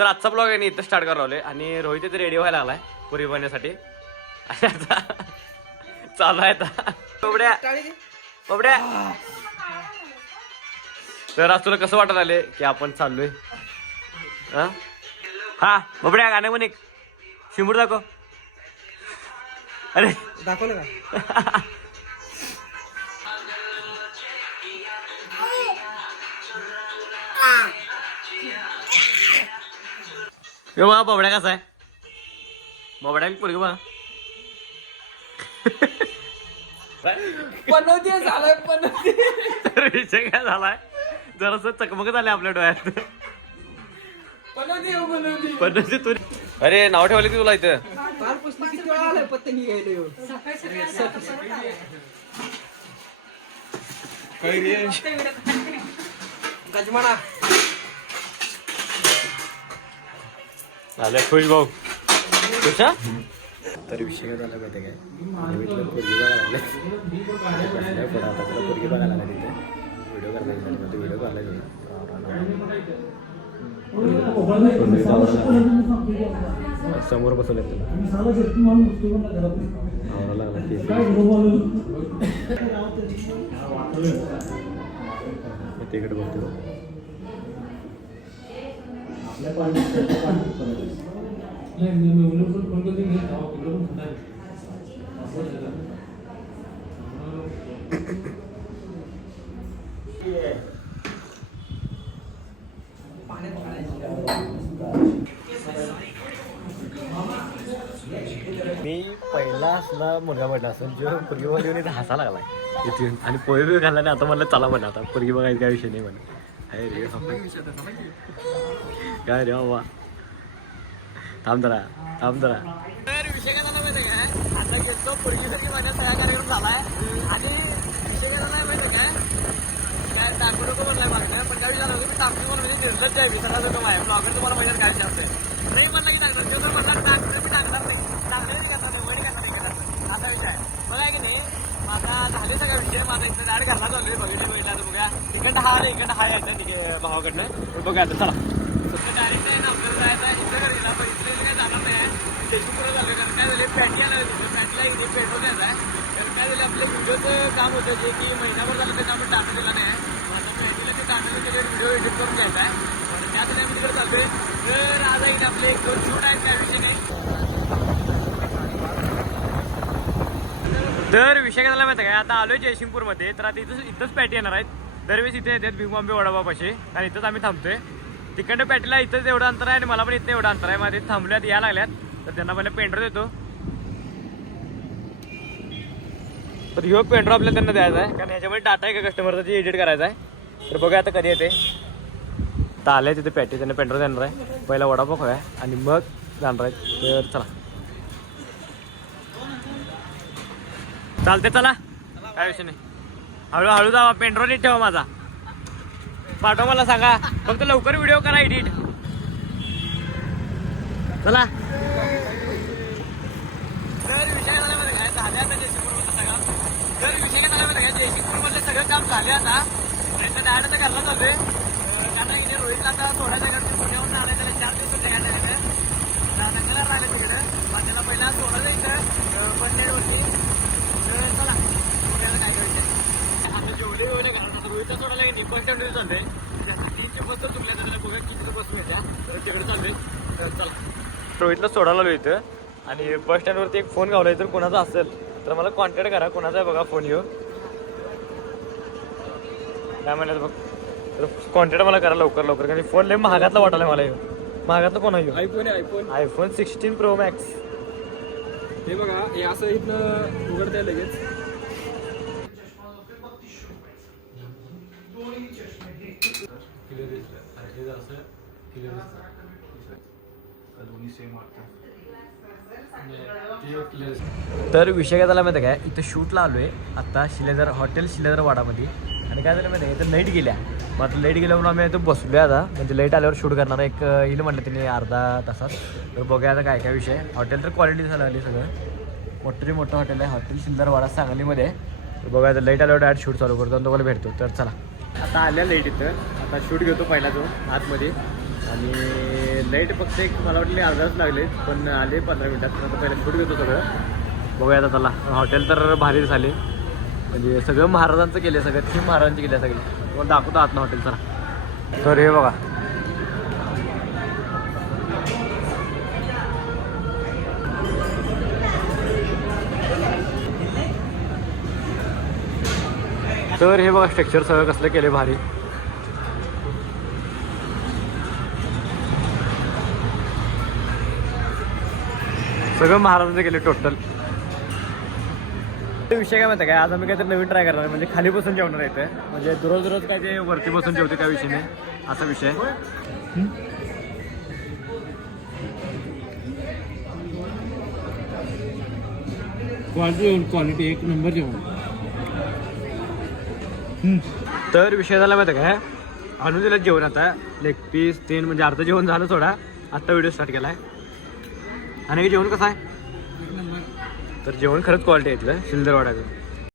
तर आजचा ब्लॉग आहे इथं स्टार्ट करावं लावले आणि रोहित इथे रेडी व्हायला लागलाय पुरी बनण्यासाठी आणि आता चालू आहे आता बबड्या बबड्या. तर आज तुला कसं वाटत आले की आपण चाललोय हा बबड्या गाणे म्हण एक शिंबूड दाखव. अरे दाखवलं का यो बघा बबड्या कसा आहे बबड्या पोरगी बघा पनवती झालाय पनवती. तर विषय काय झालाय जरास चकमक झाले आपल्या डोळ्यात. पनवती पण तू अरे नाव ठेवले की तुला इथं कालपासून किती वेळा आलाय पत्ते निघायला गजमाना झालं खुश भाऊ खुश. तर विषय काय झाला माहिती काय पोरगी बघायला पोरगी बघायला लागला तिथे व्हिडिओ करायला व्हिडिओ काढला समोर बसवले तिकडे बघतो मी पहिला असला मुलगा म्हटला असेल जो पोरगी बघायला हसा लागलाय इथून आणि पोहे बी घालला नाही आता म्हणलं चला म्हणा आता पोरगी बघायचा काय विषय नाही म्हणा. अरे रे काय रे बाबा थांब जरा विषय काय झाला माहिती काय आता घेतो पोरगीसाठी माझ्या सगळा कार्यक्रम झालाय आणि विषय काय झाला माहिती काय टाकू नको म्हणलाय मला पण त्या विचार मी टाकू म्हणून निर्लज्ज आहे विचारला जातो माझ्या ब्लॉगर तुम्हाला माझ्या काय विचार असते नाही म्हणलं की टाकणार ते जर म्हणणार टाकलं मी टाकणार नाही टाकलेच घेणार नाही वडी घेणार नाही असा विषय आहे बघा की नाही माझा झाले सगळा विषय माझा इकडे डायरेक्ट घरला चाललोय बघितलं बघितला तर बघा इकडं हा रे इकडं हा यायचं तिकडे भावाकडनं बघा आता चला डायरेक्ट आहे ना आपल्याला जायचं आहे इकडे गेला पण इकडे काय जाणार नाही देशपूरला झालं कारण काय झालं पॅटला पॅटला इथे पेट्रोल द्यायचं आहे तर काय झालं आपलं व्हिडिओचं काम होतं जे की महिनाभर झालं त्याचं आपण टाकून दिला नाही आता पॅटीला ते टाकलं त्याचे व्हिडिओ एडिट करून घ्यायचा आहे त्यासाठी आम्ही तिकडे चालतोय तर आज आहे आपले एक दोन शूट आहेत त्या विषयी तर विषय काय झाला माहिती काय आता आलोय जयसिंगपूरमध्ये तर आता इथंच पॅटी येणार आहेत दरवेळेस इथे येतात भिगमांबे वडापावपाशी आणि इथंच आम्ही थांबतोय तिकडनं पॅटीला इथंच एवढं अंतर आहे आणि मला पण इथं एवढं अंतर आहे माझे थांबल्यात या लागल्यात तर त्यांना पहिले पेंड्रो देतो तर ह्यो पेंड्रो आपल्याला त्यांना द्यायचा आहे कारण ह्याच्यामध्ये डाटा आहे का कस्टमरचा जे एडिट करायचा आहे तर बघा आता कधी येते तर आले तिथे पॅटी त्यांना पेंड्रो देणार आहे पहिला वडापाव खाऊया आणि मग जाणार आहे तर चला चालते चला काय विषय नाही हळूहळू जावा पेंड्रो नीट ठेवा माझा पाठवा मला सांगा फक्त लवकर व्हिडिओ करा एडिट चला तर विषय झाला माहिती काय झाले आता जयसिंगपूरमधलं सगळं तर विषय काय झाला माहिती काय जयसिंगपूरमधले सगळं काम झाले आता त्यांच्या डायरेक्ट आता घरला चालतोय त्यांना इथे रोहितला आता थोड्या जागेवरती पुण्याहून आलं त्याला 4 दिवस सुट्ट्या या टायमाला राहिलं तिकडं पण त्याला पहिला सोडलं जायचं बंदेवरती तर चला पुण्याला काय करायचं आता जेवढे वगैरे घरात आता रोहितला सोडायला गेली बस स्टँडवर चालतंय तिथे बस तर तुमच्या त्याला बघा किती बस मिळत्या तर तिकडे चालतंय तर चला रोहितला सोडायला आलो इथं आणि बस स्टँडवरती एक फोन गावलाय तर कोणाचा असेल तर मला कॉन्टॅक्ट करा कोणाचा आहे बघा फोन येऊ काय म्हणलं बघ तर कॉन्टॅक्ट मला करा लवकर कारण फोन लय महागातला वाटायला मला येऊ महागातला कोण आहे आयफोन 16 Pro Max हे बघा हे असं इथनं उघडता लगेच तर विषय काय झाला माहिती काय इथं शूटला आलोय आता हॉटेल शिलेदार वाडामध्ये आणि काय झालं माहिती आहे इथं लाईट गेल्या मग आता लाईट गेल्यावर आम्ही इथं बसलो आता म्हणजे लाईट आल्यावर शूट करणार एक येईल म्हटलं तिने अर्धा तासात तर बघूया आता काय विषय हॉटेल तर क्वालिटी झालं आली सगळं मोठं हॉटेल आहे हॉटेल शिलेदार वाडा सांगलीमध्ये तर बघूया आता लाईट आल्यावर डायरेक्ट शूट चालू करतो आणि तुम्हाला भेटतो तर चला आता आल्या लाईट इथं आता शूट घेतो पहिला तो आतमध्ये आणि लाईट फक्त एक मला वाटले अर्धाच लागले पण आले 15 मिनिटात. आता पहिल्या फूड घेतो सगळं बघूया. आता चला हॉटेल तर भारी झाले म्हणजे सगळं महाराजांचं केलं सगळं थीम महाराजांची केली सगळी. तुम्हाला दाखवतो आत ना हॉटेल चला. तर हे बघा तर हे बघा स्ट्रक्चर सगळं कसलं केलं भारी. सगळं महाराजांचं केलं टोटल. विषय काय माहिती काय आज आम्ही काहीतरी नवीन ट्राय करणार म्हणजे खाली बसून जेवणार आहे म्हणजे दररोज काय ते वरती बसून जेवते काय विषय नाही असा विषय. क्वालिटी एक नंबर जेवण. तर विषय झाला माहिती काय आणून दिलं जेवण आता लेग पीस 3 म्हणजे अर्ध जेवण झालं थोडा. आत्ता व्हिडिओ स्टार्ट केला आहे आणि जेवण कसं आहे तर जेवण खरंच क्वालिटी आहे तिथं शिंदरवाड्याचं.